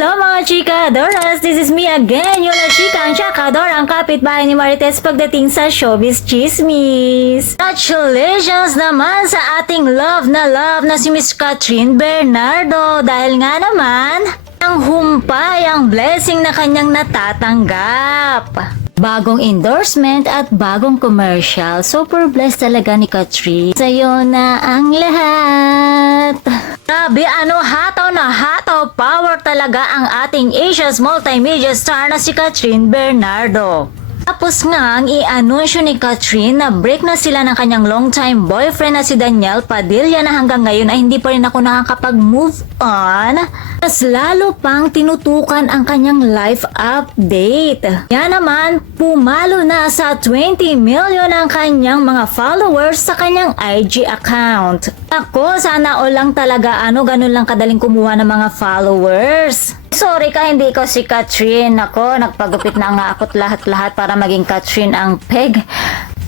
Hello mga chikadoras! This is me again, yung chika ang chakador, ang kapitbahay ni Marites pagdating sa showbiz chismis. Congratulations naman sa ating love na si Miss Catherine Bernardo dahil nga naman, ang humpay ang blessing na kanyang natatanggap. Bagong endorsement at bagong commercial. Super blessed talaga ni Catherine. Sa'yo na ang lahat. Grabe, hataw na hataw power talaga ang ating Asia's multimedia star na si Catherine Bernardo. Tapos nga, ang i-anunsyo ni Catherine na break na sila ng kanyang long-time boyfriend na si Daniel Padilla na hanggang ngayon ay hindi pa rin ako nakakapag-move on. Mas lalo pang tinutukan ang kanyang life update. Yan naman, pumalo na sa 20 million ang kanyang mga followers sa kanyang IG account. Ako, sana all lang talaga ganun lang kadaling kumuha ng mga followers. Sorry ka, hindi ko si Catherine. Ako, nagpagupit na nga ako't lahat-lahat para maging Catherine ang peg.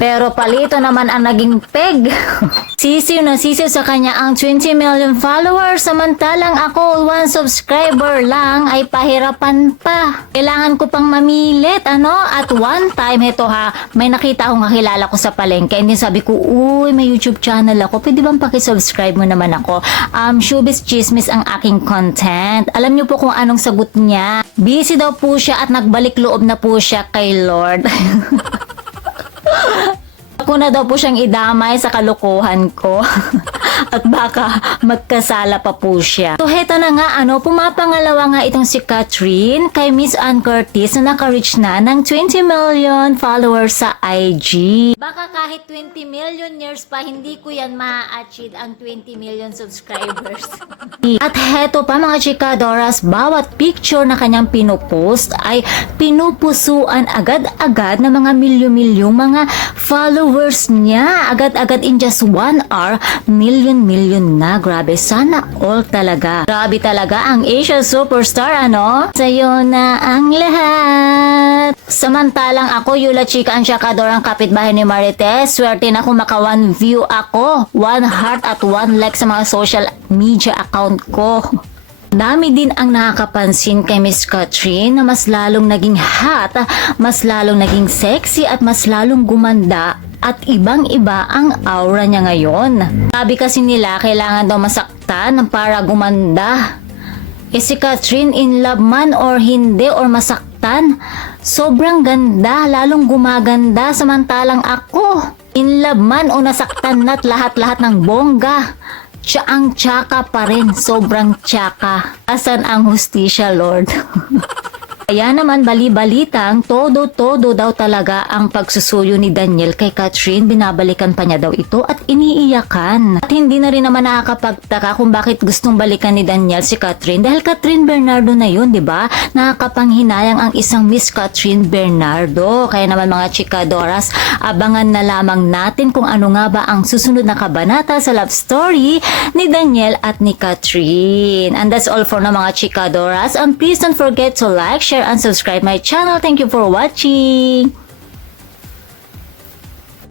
Pero palito naman ang naging peg. Sisiw na sisiw sa kanya ang 20 million followers. Samantalang ako, 1 subscriber lang ay pahirapan pa. Kailangan ko pang mamilit, At one time, may nakita akong kakilala ko sa palengke. And then sabi ko, uy, may YouTube channel ako. Pwede bang pakisubscribe mo naman ako? Showbiz chismis ang aking content. Alam niyo po kung anong sagot niya. Busy daw po siya at nagbalik loob na po siya kay Lord. Ako na daw po siyang idamay sa kalokohan ko. At baka magkasala pa po siya. So heto na nga, pumapangalawa nga itong si Catherine kay Miss Ann Curtis na naka-reach na ng 20 million followers sa IG. Baka kahit 20 million years pa, hindi ko yan ma-achieve ang 20 million subscribers. At heto pa mga chikadoras, bawat picture na kanyang pinupost ay pinupusuan agad-agad ng mga milyon-milyong mga followers niya. Agad-agad in just 1 hour, million na. Grabe, sana all talaga. Grabe talaga ang Asia superstar, Sa'yo na ang lahat. Samantalang ako, Yula Chika ang Chakador, ang kapitbahay ni Marites. Swerte na kung maka 1 view ako, 1 heart at 1 like sa mga social media account ko. Dami din ang nakakapansin kay Miss Catherine na mas lalong naging hot, mas lalong naging sexy at mas lalong gumanda at ibang-iba ang aura niya ngayon. Sabi kasi nila kailangan daw masaktan para gumanda. Si Catherine in love man or hindi or masaktan, sobrang ganda, lalong gumaganda samantalang ako. In love man o nasaktan na't lahat-lahat ng bongga. Ang tsaka pa rin, sobrang tsaka. Asan ang hustisya, Lord? Kaya naman bali-balitang todo-todo daw talaga ang pagsusuyo ni Daniel kay Catherine. Binabalikan pa niya daw ito at iniiyakan. At hindi na rin naman nakakapagtaka kung bakit gustong balikan ni Daniel si Catherine. Dahil Catherine Bernardo na yun, di ba? Nakakapanghinayang ang isang Miss Catherine Bernardo. Kaya naman mga chikadoras, abangan na lamang natin kung ano nga ba ang susunod na kabanata sa love story ni Daniel at ni Catherine. And that's all for na mga chikadoras. And please don't forget to like, share, and subscribe my channel. Thank you for watching.